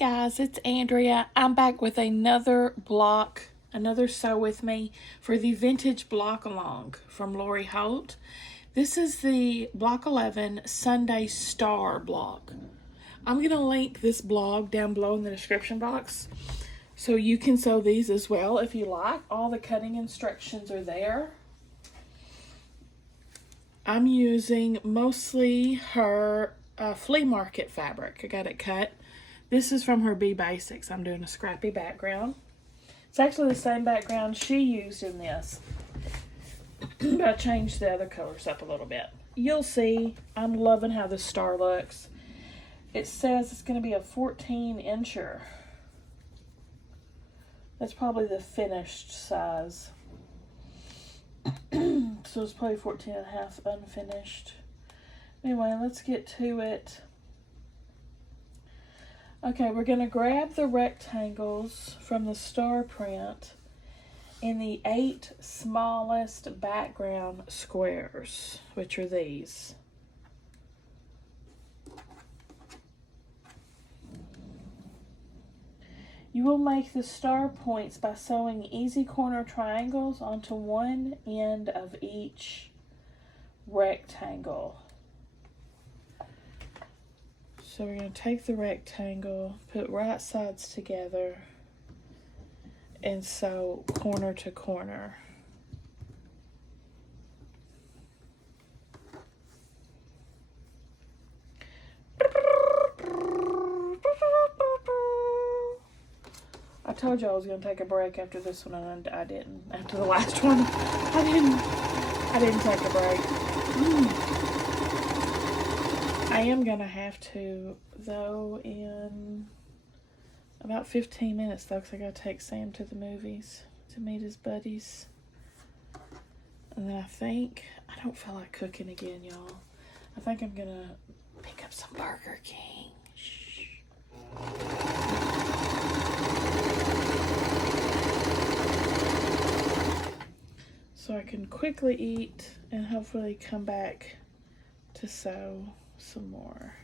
guys, it's Andrea. I'm back with another sew with me for the vintage block along from Lori Holt. This is the block 11 Sunday Star block. I'm going to link this blog down below in the description box so you can sew these as well if you like. All the cutting instructions are there. I'm using mostly her flea market fabric. I got it cut. This is from her B Basics. I'm doing a scrappy background. It's actually the same background she used in this. But I changed the other colors up a little bit. You'll see. I'm loving how this star looks. It says it's going to be a 14-incher. That's probably the finished size. So it's probably 14 and a half unfinished. Anyway, let's get to it. Okay, we're going to grab the rectangles from the star print in the 8 smallest background squares, which are these. You will make the star points by sewing easy corner triangles onto one end of each rectangle. So we're going to take the rectangle, put right sides together, and sew corner to corner. I told you I was going to take a break after this one, and I didn't. After the last one, I didn't take a break. I am going to have to, though, in about 15 minutes, though, because I got to take Sam to the movies to meet his buddies. And then I don't feel like cooking again, y'all. I think I'm going to pick up some Burger King. Shh. So I can quickly eat and hopefully come back to sew some more.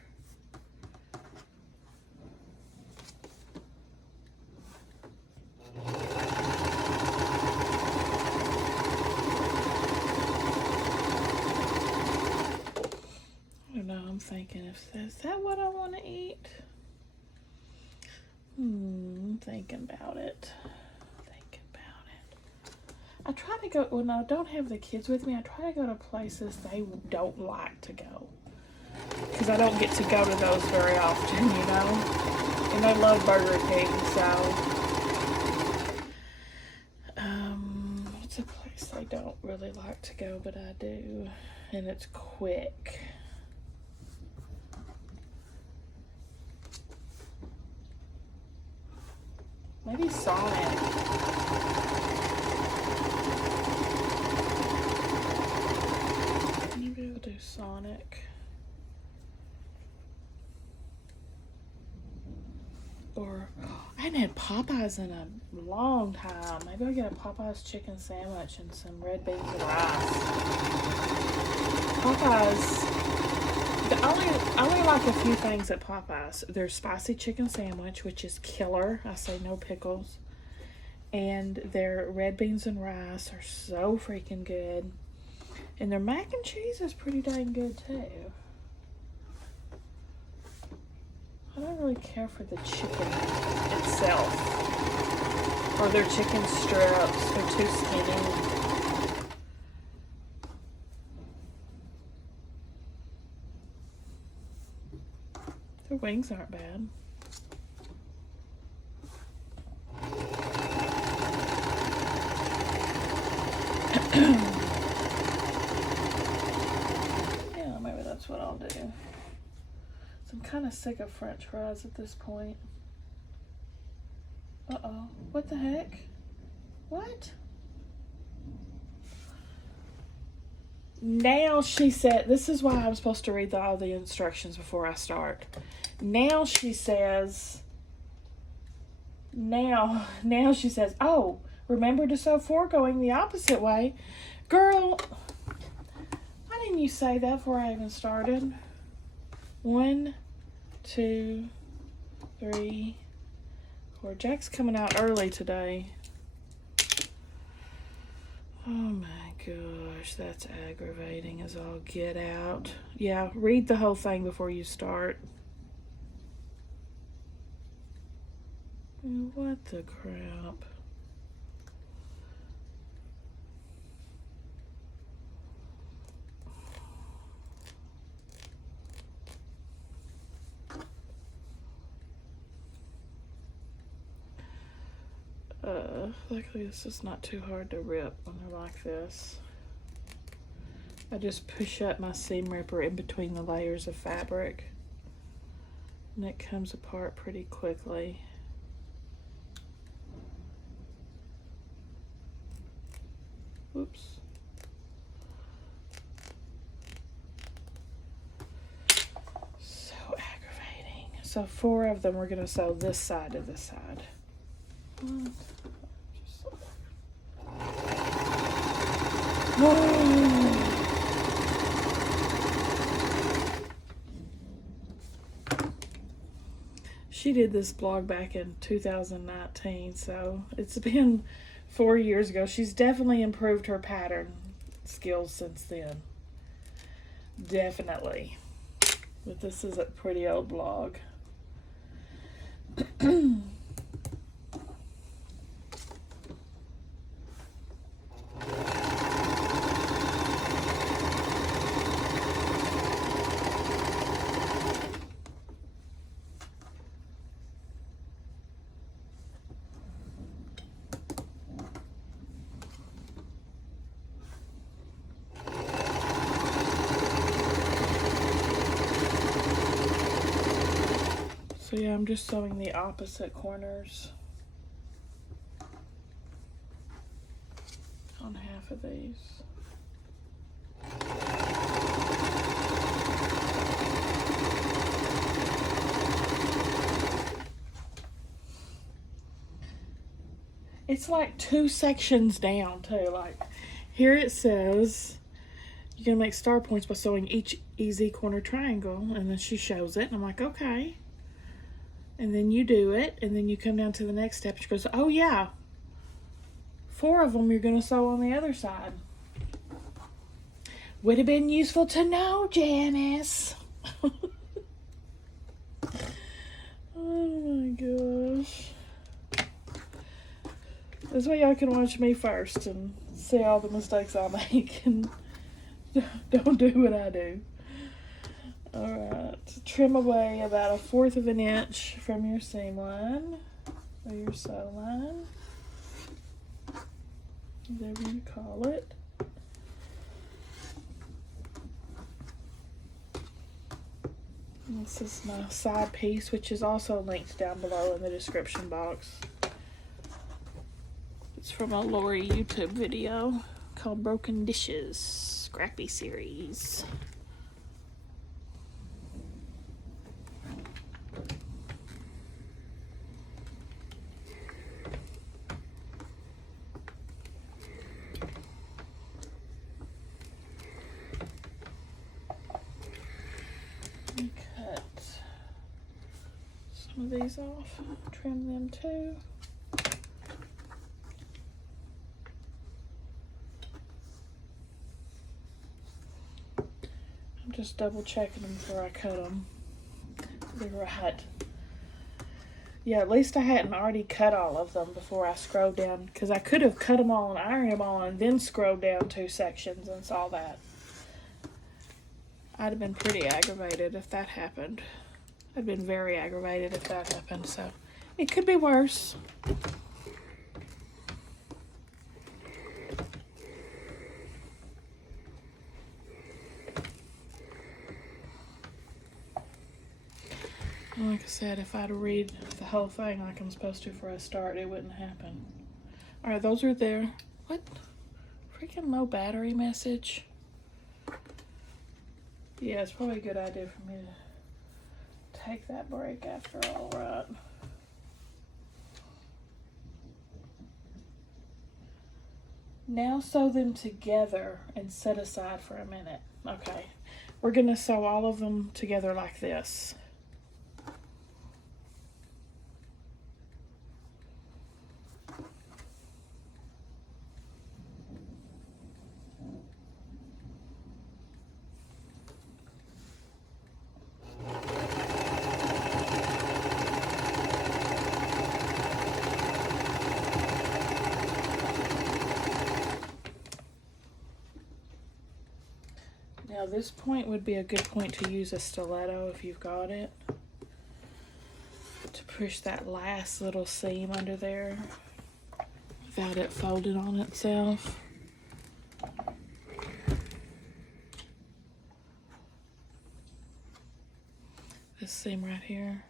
I don't know, I'm thinking is that what I want to eat? I'm thinking about it. I try to go, when I don't have the kids with me, I try to go to places they don't like to go. Because I don't get to go to those very often, you know? And I love Burger King, so. It's a place they don't really like to go, but I do. And it's quick. Maybe Sonic. Maybe we'll do Sonic. Or, I hadn't had Popeyes in a long time. Maybe I'll get a Popeyes chicken sandwich and some red beans and rice. Popeyes, I only like a few things at Popeyes. Their spicy chicken sandwich, which is killer. I say no pickles. And their red beans and rice are so freaking good. And their mac and cheese is pretty dang good too. I don't really care for the chicken itself. Or their chicken strips. They're too skinny. Their wings aren't bad. Yeah, maybe that's what I'll do. I'm kind of sick of French fries at this point. Uh-oh. What the heck? What? Now she said, this is why I'm supposed to read all the instructions before I start. Now she says, oh, remember to sew 4 going the opposite way. Girl, why didn't you say that before I even started? 1, 2, 3, Poor Jack's coming out early today. Oh my gosh, that's aggravating as all get out. Yeah, read the whole thing before you start. What the crap? Luckily this is not too hard to rip when they're like this. I just push up my seam ripper in between the layers of fabric and it comes apart pretty quickly. Whoops. So aggravating. So 4 of them we're going to sew this side to this side. She did this blog back in 2019, so it's been 4 years ago. She's definitely improved her pattern skills since then. Definitely. But this is a pretty old blog. So yeah, I'm just sewing the opposite corners on half of these. It's like 2 sections down too. Like here it says you're gonna make star points by sewing each easy corner triangle, and then she shows it and I'm like, okay. And then you do it, and then you come down to the next step. She goes, oh yeah, 4 of them you're going to sew on the other side. Would have been useful to know, Janice. Oh my gosh. This way y'all can watch me first and see all the mistakes I make and don't do what I do. Alright, trim away about 1/4 of an inch from your seam line or your sew line, whatever you call it. And this is my side piece, which is also linked down below in the description box. It's from a Lori YouTube video called Broken Dishes Scrappy Series. Of these off, trim them too. I'm just double checking them before I cut them. They're right. Yeah, at least I hadn't already cut all of them before I scrolled down, because I could have cut them all and ironed them all and then scrolled down 2 sections and saw that. I'd have been pretty aggravated if that happened. I'd been very aggravated if that happened, so it could be worse. Like I said, if I'd read the whole thing like I'm supposed to before I start, it wouldn't happen. Alright, those are there. What? Freaking low battery message. Yeah, it's probably a good idea for me to take that break after all, right? Now sew them together and set aside for a minute. Okay, we're gonna sew all of them together like this. Now this point would be a good point to use a stiletto if you've got it, to push that last little seam under there without it folded on itself. This seam right here.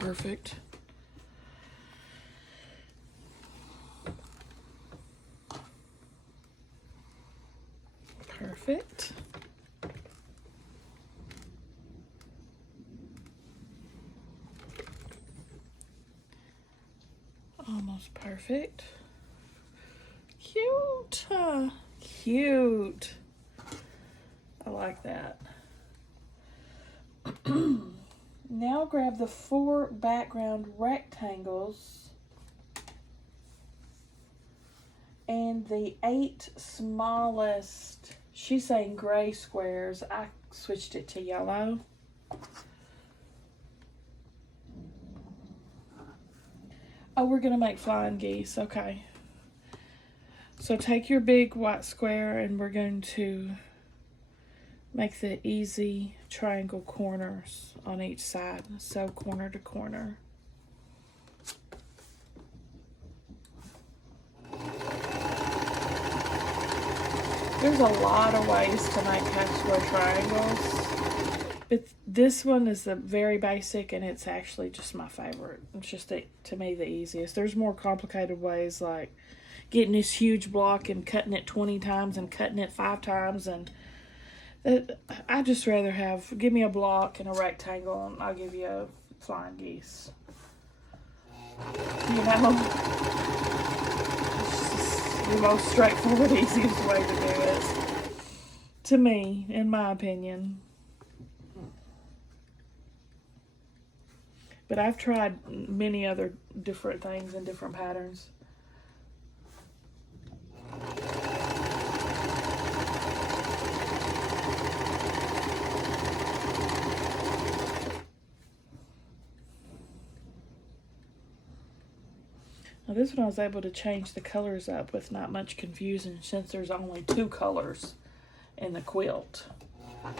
Perfect. Perfect. Almost perfect. Cute. Cute. I like that. Now grab the 4 background rectangles and the 8 smallest, she's saying gray squares. I switched it to yellow. Oh, we're gonna make flying geese, okay. So take your big white square and we're going to make the easy triangle corners on each side, so corner to corner. There's a lot of ways to make half square triangles, but this one is the very basic and it's actually just my favorite. It's just, to me, the easiest. There's more complicated ways, like getting this huge block and cutting it 20 times and cutting it 5 times, and I just rather give me a block and a rectangle and I'll give you a flying geese. You know, it's just the most straightforward, easiest way to do it. To me, in my opinion. But I've tried many other different things and different patterns. Now this one I was able to change the colors up with not much confusion since there's only 2 colors in the quilt. I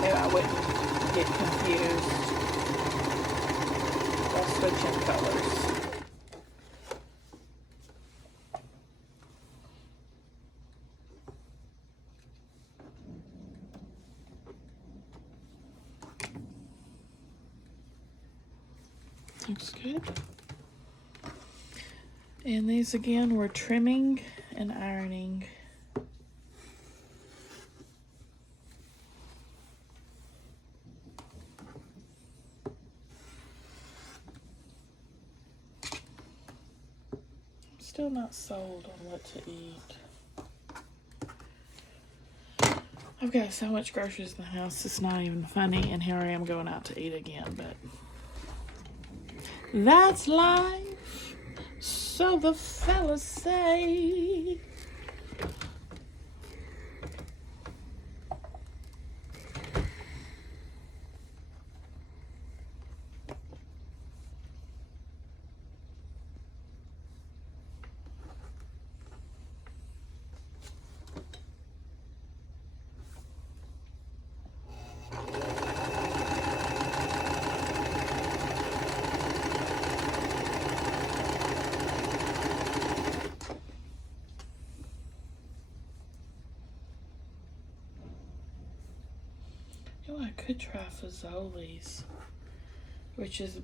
knew I wouldn't get confused by switching colors. Looks good. And these again we're trimming and ironing. I'm still not sold on what to eat. I've got so much groceries in the house, it's not even funny, and here I am going out to eat again, but that's life, so the fellas say. Oh, I could try Fazoli's, which is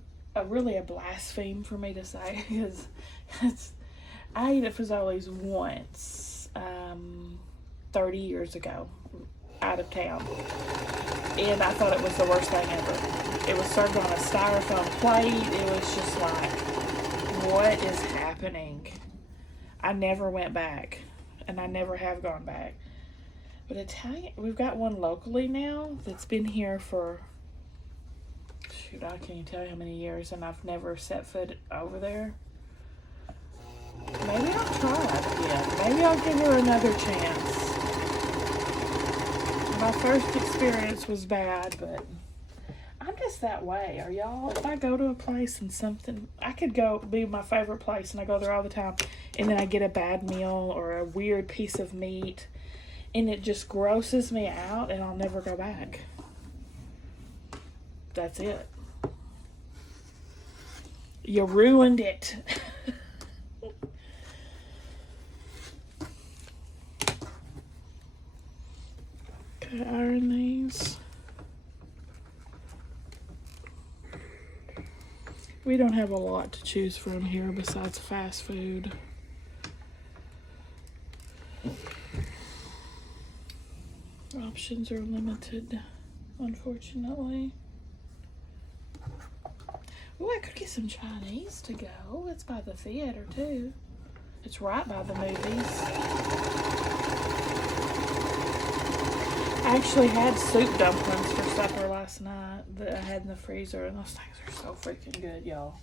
really a blaspheme for me to say, because I ate at Fazoli's once, 30 years ago, out of town, and I thought it was the worst thing ever. It was served on a styrofoam plate. It was just like, what is happening? I never went back, and I never have gone back. But Italian, we've got one locally now that's been here for, shoot, I can't even tell you how many years, and I've never set foot over there. Maybe I'll try it again. Maybe I'll give her another chance. My first experience was bad, but I'm just that way. Are y'all? If I go to a place and something, I could go be my favorite place and I go there all the time, and then I get a bad meal or a weird piece of meat, and it just grosses me out, and I'll never go back. That's it. You ruined it. Gotta iron these. We don't have a lot to choose from here besides fast food. Options are limited, unfortunately. Oh, I could get some Chinese to go. It's by the theater, too. It's right by the movies. I actually had soup dumplings for supper last night that I had in the freezer, and those things are so freaking good, y'all.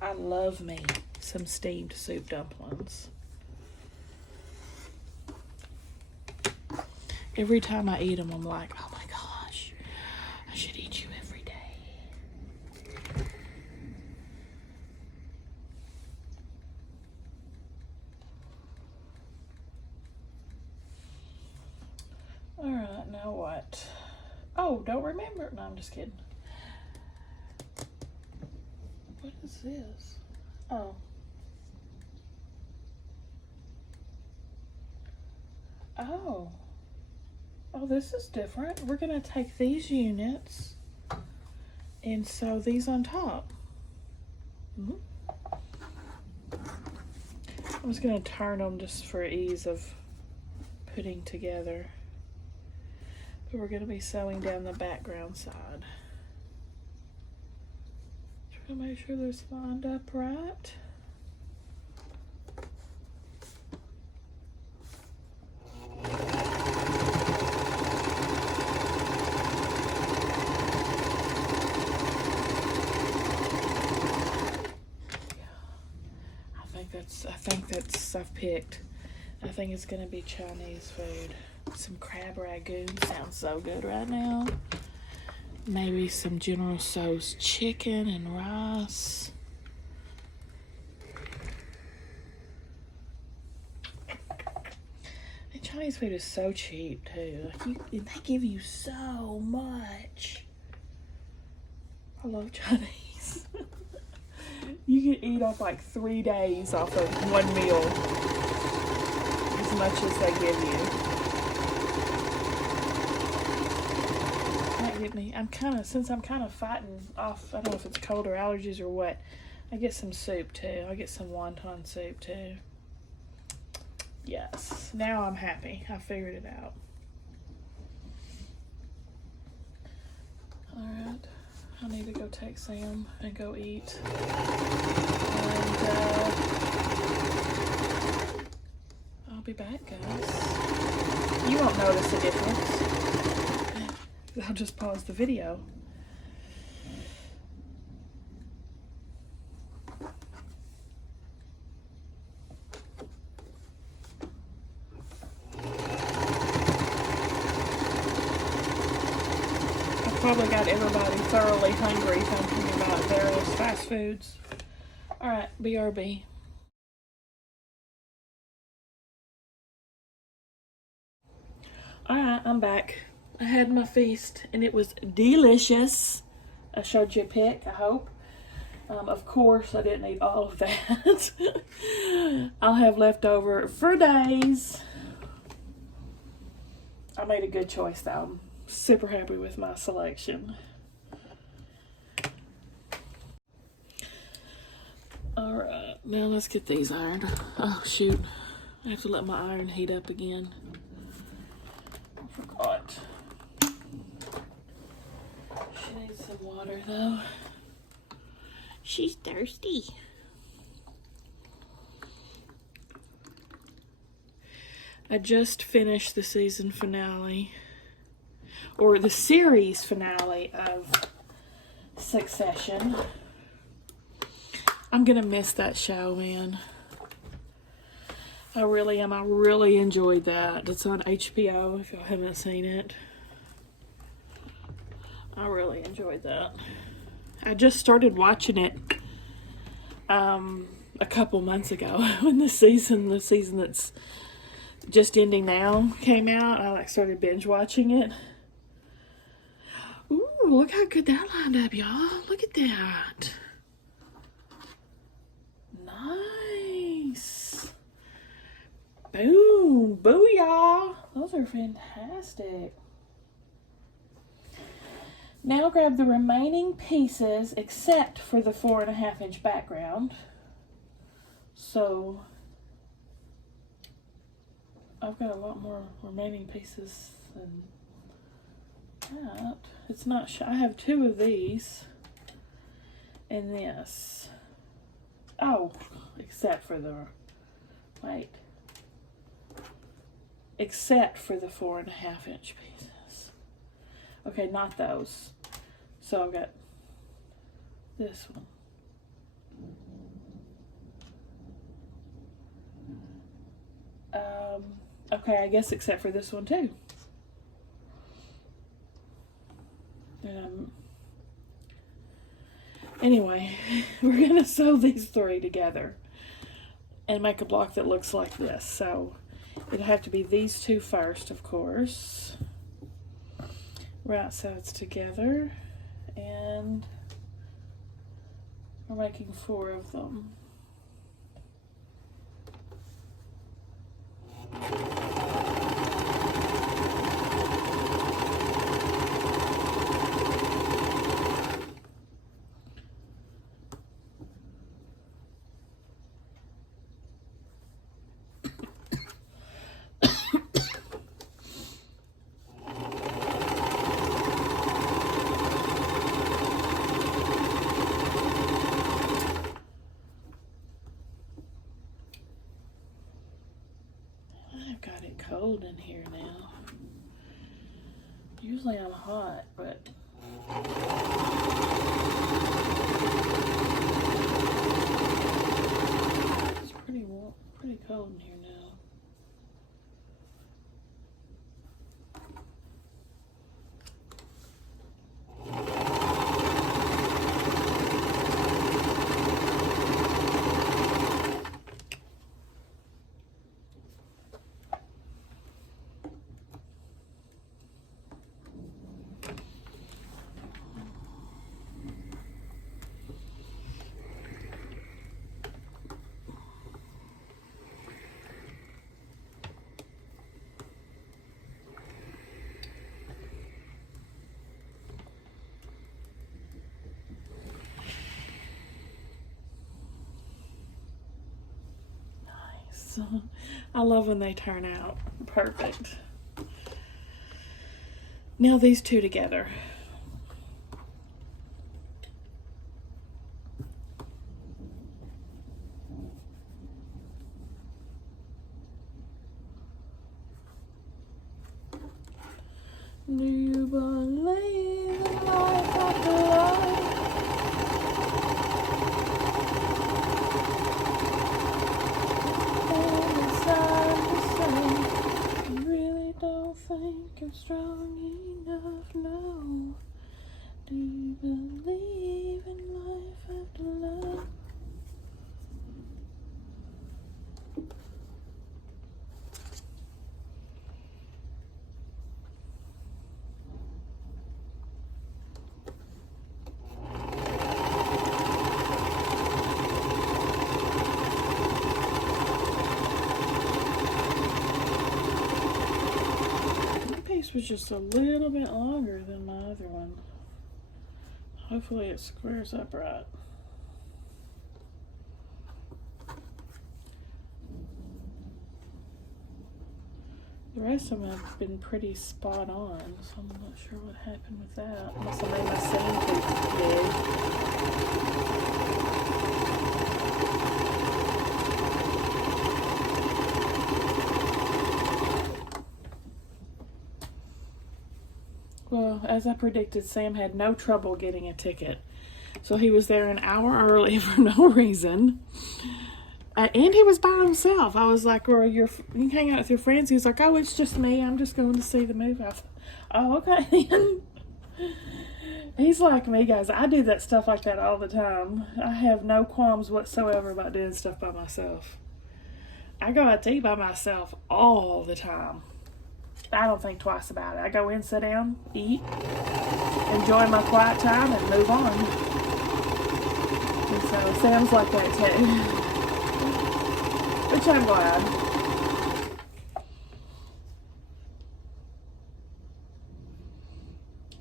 I love me some steamed soup dumplings. Every time I eat them, I'm like, oh my gosh, I should eat you every day. All right, now what? Oh, don't remember. No, I'm just kidding. What is this? Oh. Oh. Oh, this is different. We're going to take these units and sew these on top. I'm just going to turn them just for ease of putting together. But we're going to be sewing down the background side. Try to make sure they're lined up right. I've picked. I think it's gonna be Chinese food. Some crab ragout sounds so good right now. Maybe some General Tso's chicken and rice. And Chinese food is so cheap too. Like they give you so much. I love Chinese. You can eat off like 3 days off of one meal, as much as they give you. Might get me. Since I'm kind of fighting off, I don't know if it's cold or allergies or what, I get some soup too. I get some wonton soup too. Yes, now I'm happy. I figured it out. All right. I need to go take Sam and go eat. And I'll be back, guys. You won't notice a difference. I'll just pause the video. Probably got everybody thoroughly hungry thinking about various fast foods. All right, BRB. All right, I'm back. I had my feast and it was delicious. I showed you a pic, I hope. Of course, I didn't eat all of that. I'll have leftover for days. I made a good choice though. super happy with my selection. Alright, now let's get these ironed. Oh shoot, I have to let my iron heat up again. I forgot. She needs some water though. She's thirsty. I just finished the season finale, or the series finale of Succession. I'm gonna miss that show, man. I really am. I really enjoyed that. It's on HBO if y'all haven't seen it. I really enjoyed that. I just started watching it a couple months ago when the season that's just ending now came out. I started binge watching it. Ooh, look how good that lined up, y'all. Look at that. Nice. Boom. Booyah. Those are fantastic. Now grab the remaining pieces except for the 4.5 inch background. So I've got a lot more remaining pieces than that. It's not I have 2 of these and this. Oh, except for the, wait. Except for the 4.5 inch pieces. Okay, not those. So I've got this one. Okay, I guess except for this one too. Anyway, we're gonna sew these 3 together and make a block that looks like this. So it'll have to be these 2 first, of course. Right sides together, and we're making 4 of them. Cold in here now. Usually I'm hot, but it's pretty warm, pretty cold in here now. I love when they turn out perfect. Now these 2 together. Do you believe in life after life? Think I'm strong enough now. Do you believe in life after love? was just a little bit longer than my other one. Hopefully it squares up right. The rest of them have been pretty spot on, so I'm not sure what happened with that. Unless I made my seam too big. Well, as I predicted, Sam had no trouble getting a ticket. So he was there an hour early for no reason. And he was by himself. I was like, well, you can hang out with your friends. He was like, oh, it's just me. I'm just going to see the movie. I thought, oh, okay then. He's like me, guys. I do that stuff like that all the time. I have no qualms whatsoever about doing stuff by myself. I go out to eat by myself all the time. I don't think twice about it. I go in, sit down, eat, enjoy my quiet time, and move on. And so Sam's like that too. Which I'm glad.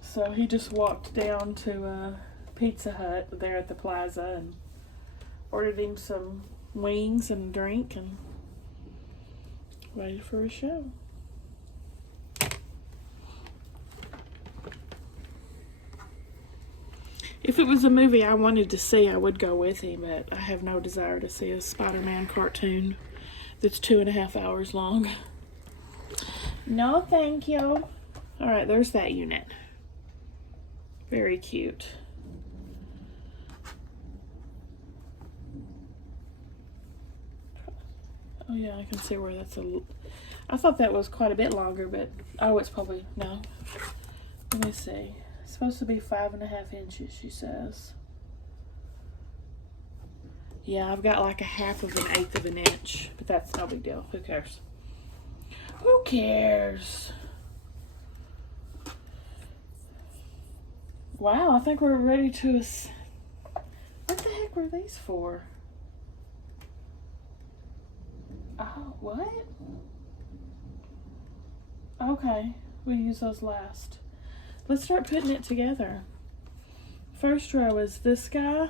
So he just walked down to Pizza Hut there at the plaza and ordered him some wings and a drink and waited for a show. If it was a movie I wanted to see, I would go with him, but I have no desire to see a Spider-Man cartoon that's 2.5 hours long. No, thank you. All right, there's that unit. Very cute. Oh yeah, I can see where that's I thought that was quite a bit longer, but oh, it's probably, no. Let me see. It's supposed to be 5.5 inches, she says. Yeah, I've got like 1/2 of an 1/8 of an inch, but that's no big deal. Who cares? Who cares? Wow, I think we're ready to... What the heck were these for? Oh, what? Okay, we'll use those last. Let's start putting it together. First row is this guy.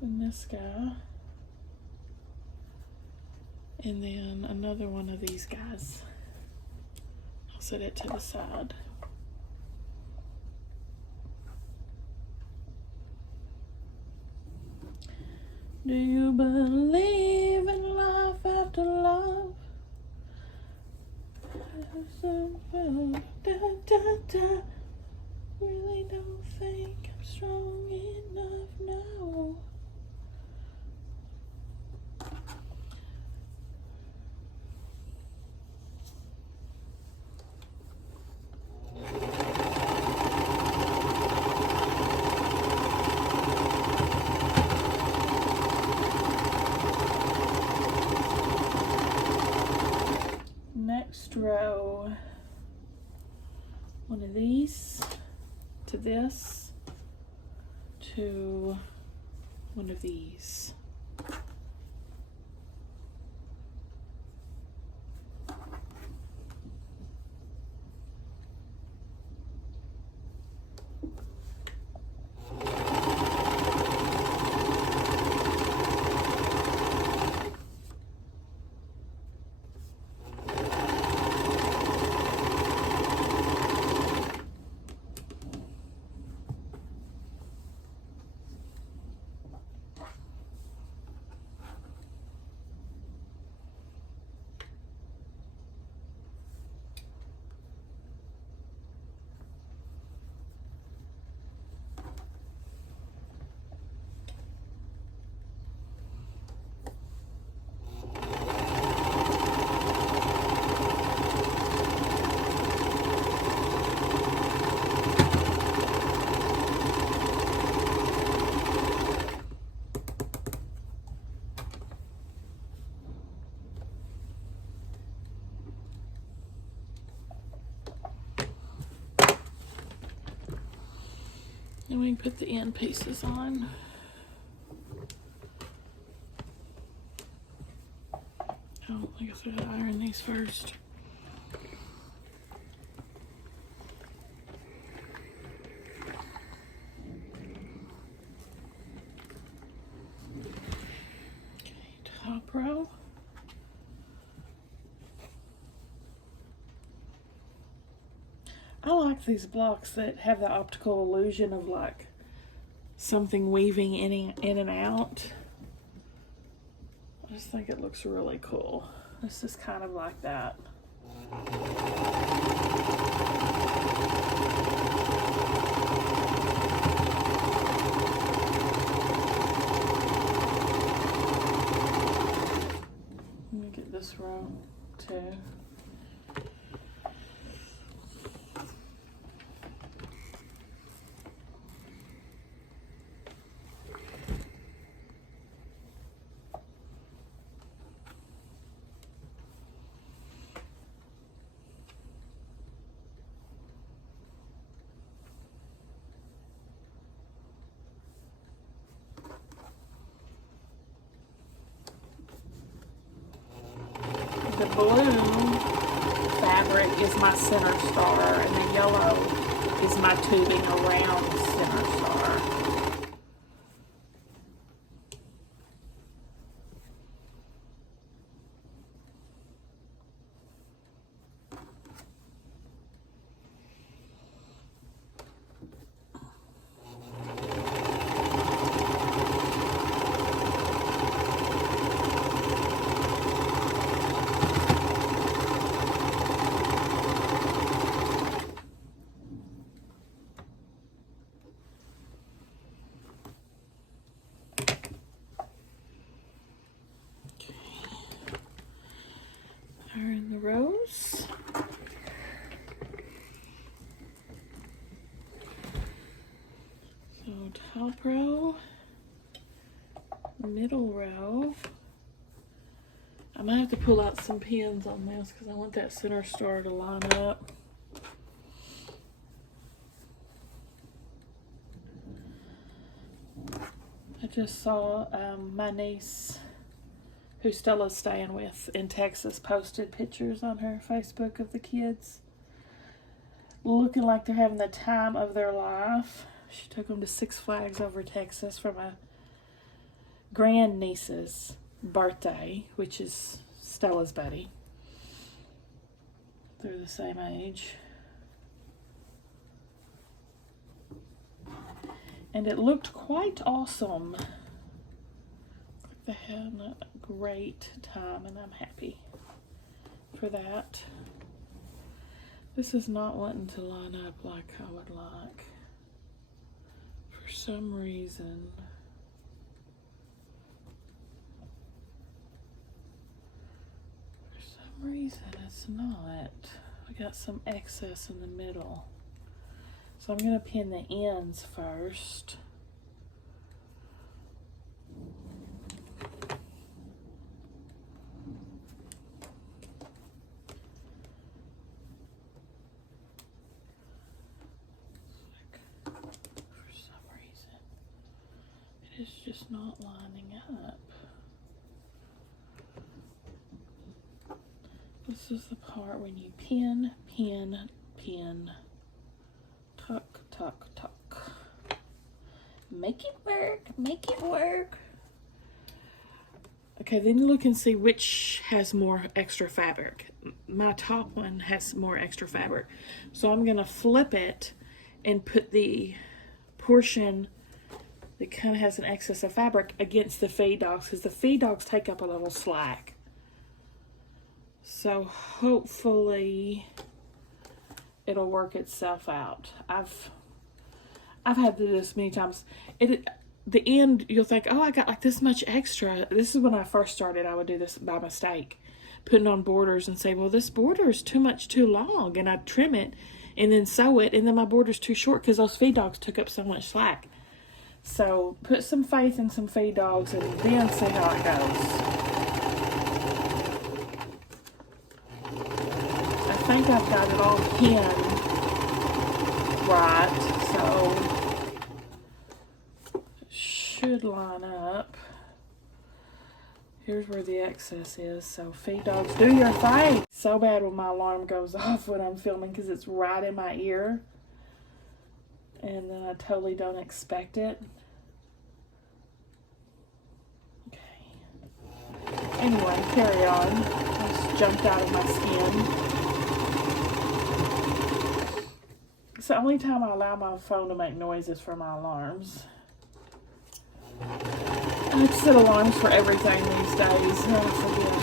And this guy. And then another one of these guys. I'll set it to the side. Do you believe in life after love? Really don't think I'm strong enough now. Next row, one of these to this to one of these. And we can put the end pieces on. Oh, I guess I gotta iron these first. Top row. I like these blocks that have the optical illusion of like something weaving in and out. I just think it looks really cool. This is kind of like that. Let me get this row too. The blue fabric is my center star, and the yellow is my tubing around center star. Iron the rows. So top row, middle row. I might have to pull out some pins on this because I want that center star to line up. I just saw my niece, who Stella's staying with in Texas, posted pictures on her Facebook of the kids looking like they're having the time of their life. She took them to Six Flags over Texas for my grandniece's birthday, which is Stella's buddy. They're the same age. And it looked quite awesome. They had a great time, and I'm happy for that. This is not wanting to line up like I would like. For some reason. It's not. I got some excess in the middle. So I'm going to pin the ends first. For some reason, it is just not lining up. This is the part when you pin, pin, pin. Tuck, tuck, tuck. Make it work, make it work. Okay, then look and see which has more extra fabric. My top one has more extra fabric. So I'm gonna flip it and put the portion that kind of has an excess of fabric against the feed dogs, because the feed dogs take up a little slack. So hopefully it'll work itself out. I've had to do this many times. The end, you'll think, oh, I got like this much extra. This is when I first started. I would do this by mistake, putting on borders and say, well, this border is too long, and I'd trim it and then sew it, and then my border's too short because those feed dogs took up so much slack. So put some faith in some feed dogs and then see how it goes. I think I've got it all pinned right, so it should line up. Here's where the excess is. So feed dogs, do your thing. So bad when my alarm goes off when I'm filming because it's right in my ear. And then I totally don't expect it. Okay. Anyway, carry on. I just jumped out of my skin. It's the only time I allow my phone to make noises for my alarms. I just set alarms for everything these days. I forget.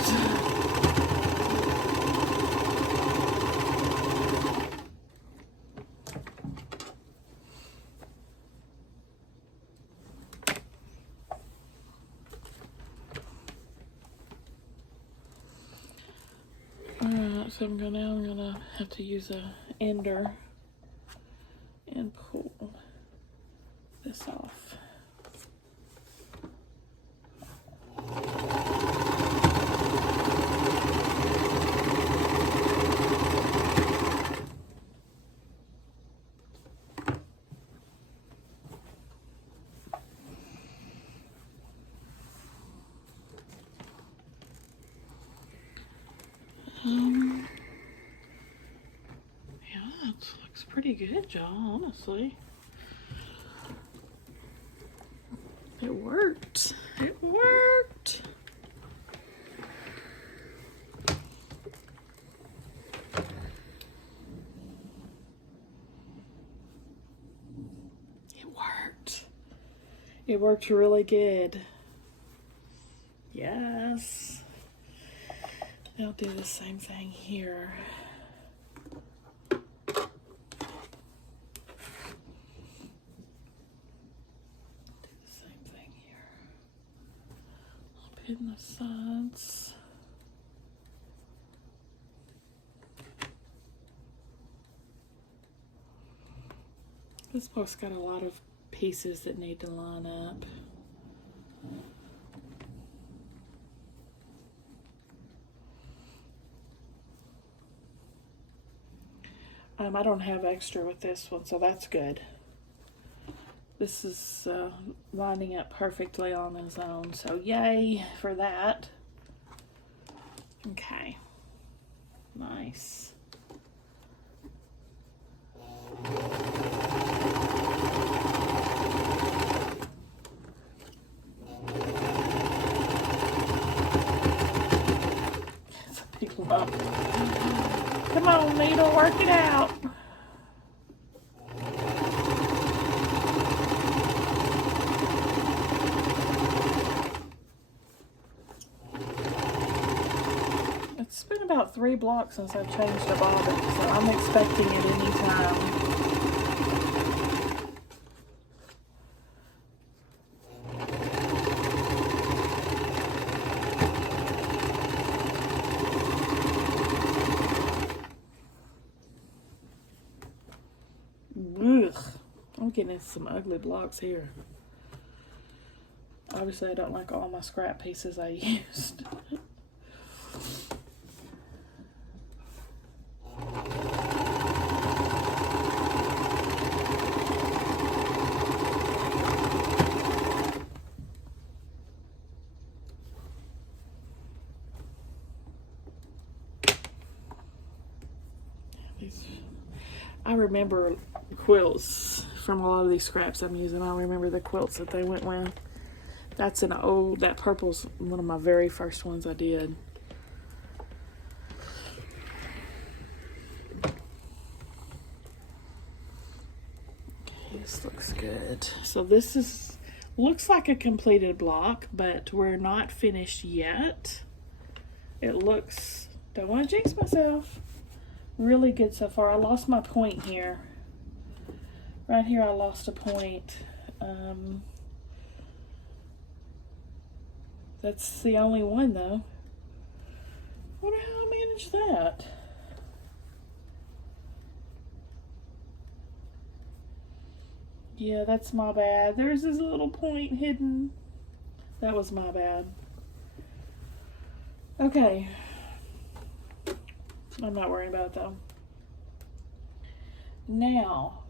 Alright, so I'm gonna have to use a ender and pull this off. Yeah, that looks pretty good, y'all, honestly. It worked. It worked. It worked. It worked really good. Yes. I'll do the same thing here. In the sides. This book's got a lot of pieces that need to line up. I don't have extra with this one, so that's good. This is lining up perfectly on its own, so yay for that. Okay, nice. It's a big lump. Come on, needle, work it out. It's been about 3 blocks since I've changed the bobbin, so I'm expecting it anytime. Ugh, I'm getting some ugly blocks here. Obviously, I don't like all my scrap pieces I used. I remember quilts from a lot of these scraps I'm using. I remember the quilts that they went with. That's an old, that purple's one of my very first ones I did. Okay, this looks good. So this is, looks like a completed block, but we're not finished yet. It looks, don't want to jinx myself, really good so far. I lost my point here. Right here I lost a point. That's the only one though. I wonder how I managed that. Yeah, that's my bad. There's this little point hidden. That was my bad. Okay. I'm not worrying about it though. Now,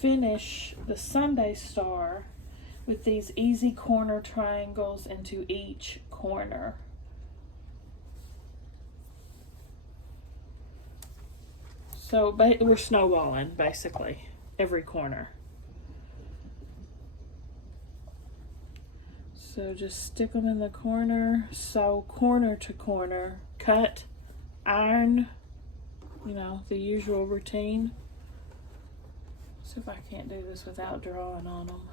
finish the Sunday star with these easy corner triangles into each corner. So we're snowballing basically every corner. So just stick them in the corner, sew corner to corner, cut, iron, you know, the usual routine. See if I can't do this without drawing on them.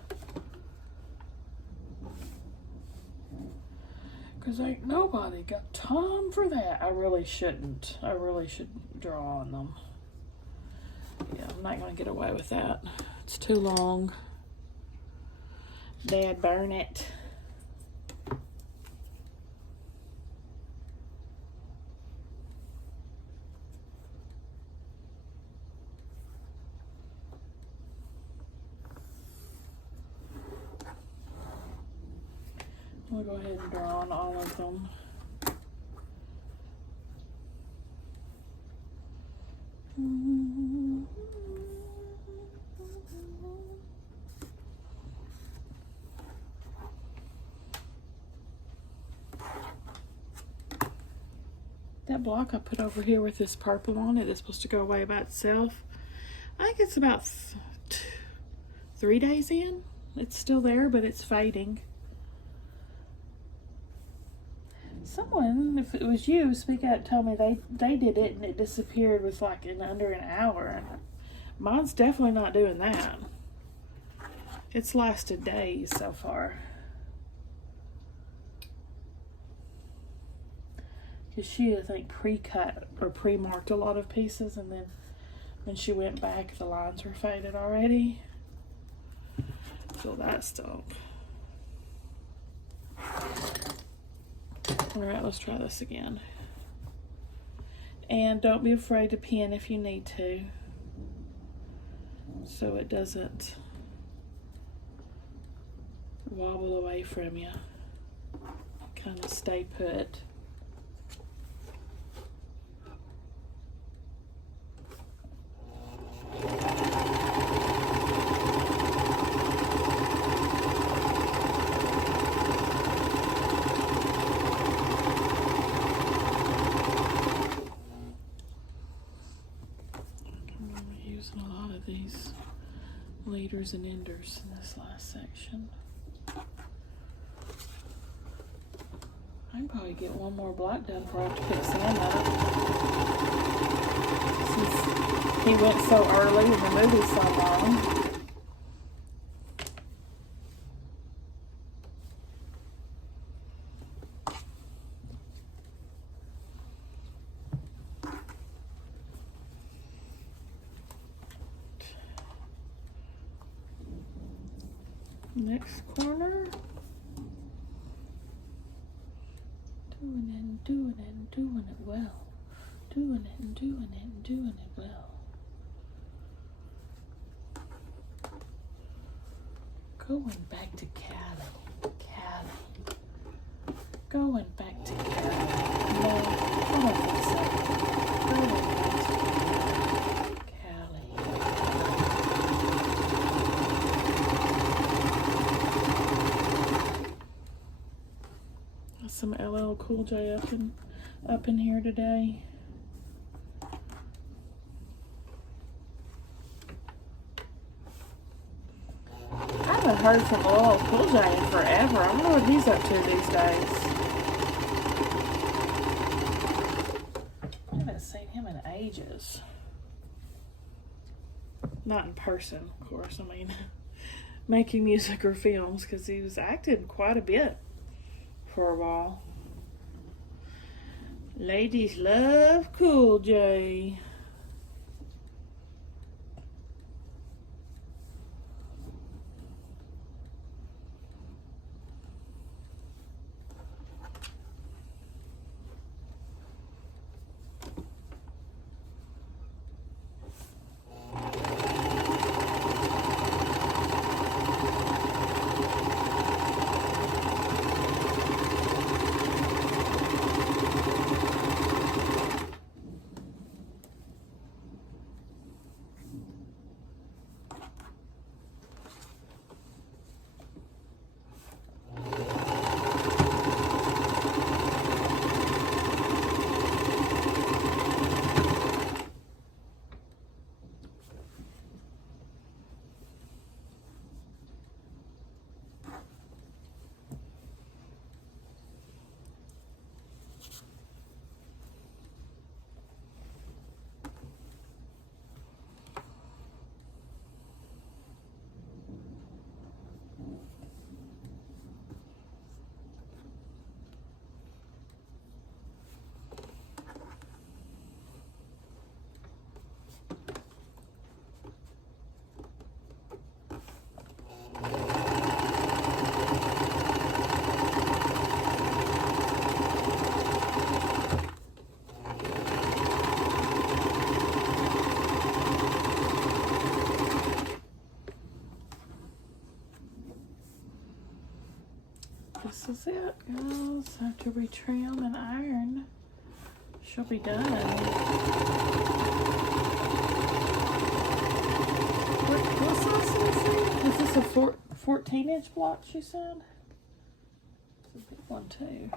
Because ain't nobody got time for that. I really shouldn't. I really should draw on them. Yeah, I'm not going to get away with that. It's too long. Dad, burn it. We'll go ahead and draw on all of them. That block I put over here with this purple on it is supposed to go away by itself. I think it's about 3 days in. It's still there, but it's fading. Someone, if it was you, speak out, told me they did it and it disappeared with like in under an hour. Mine's definitely not doing that. It's lasted days so far. Because she, I think, pre-cut or pre-marked a lot of pieces, and then when she went back, the lines were faded already. So that stunk. Alright, let's try this again. And don't be afraid to pin if you need to, so it doesn't wobble away from you. Kind of stay put. These leaders and enders in this last section. I can probably get one more block done before I have to put Sam up. Since he went so early and the movie's so long. Next corner. Doing it and doing it and doing it well. Doing it and doing it and doing it well. Going back to Cali. Cali. Going back to Cali. No, I don't think so. Going back to Cali. Some LL Cool J up in here today. I haven't heard from LL Cool J in forever. I wonder what he's up to these days. I haven't seen him in ages. Not in person, of course. I mean, making music or films, because he was acting quite a bit for a while. Ladies love Cool J. goes. After we trim and iron, she'll be done. What size did I say? Is this a 14-inch block, she said? It's a big one, too.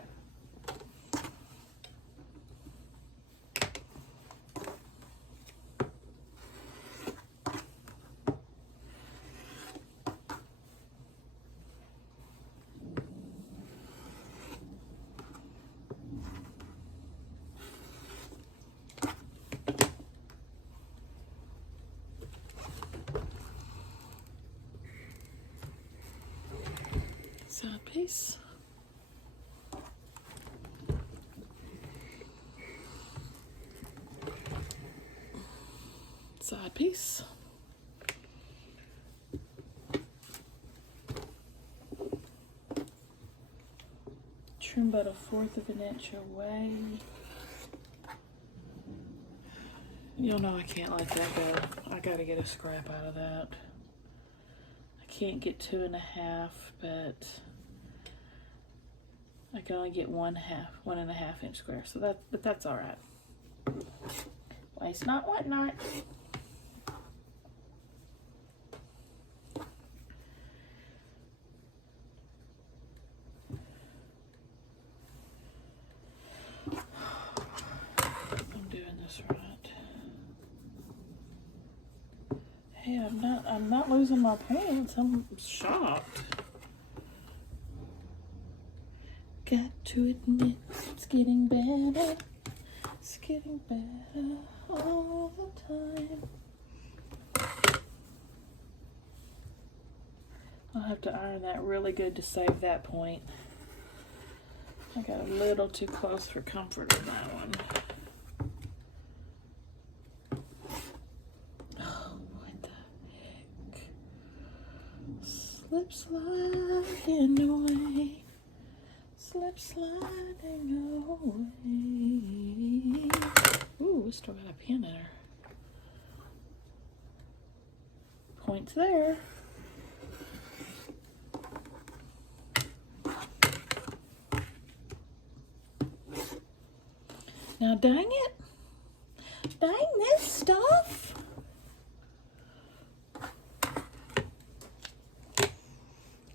Side piece. Side piece. Trim about 1/4 of an inch away. You'll know I can't let that go. I gotta get a scrap out of that. I can't get 2 1/2, but I can only get 1 1/2 inch square. So that's all right. Waste not, want not. I'm doing this right. Hey, I'm not losing my pants. I'm shocked. Got to admit, it's getting better. It's getting better all the time. I'll have to iron that really good to save that point. I got a little too close for comfort on that one. Oh, what the heck? Slip sliding away. Slip sliding away. Ooh, we still got a pin in her. Points there. Now dang it. Dang this stuff.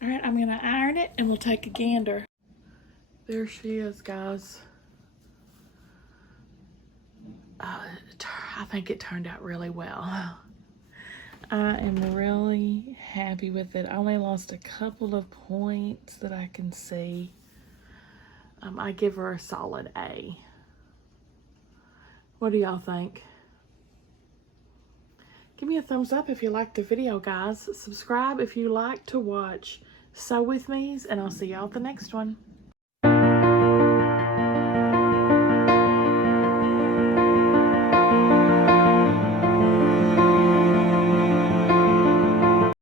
Alright, I'm gonna iron it and we'll take a gander. There she is, guys. I think it turned out really well. I am really happy with it. I only lost a couple of points that I can see. I give her a solid A. What do y'all think? Give me a thumbs up if you liked the video, guys. Subscribe if you like to watch Sew With Me's, and I'll see y'all at the next one.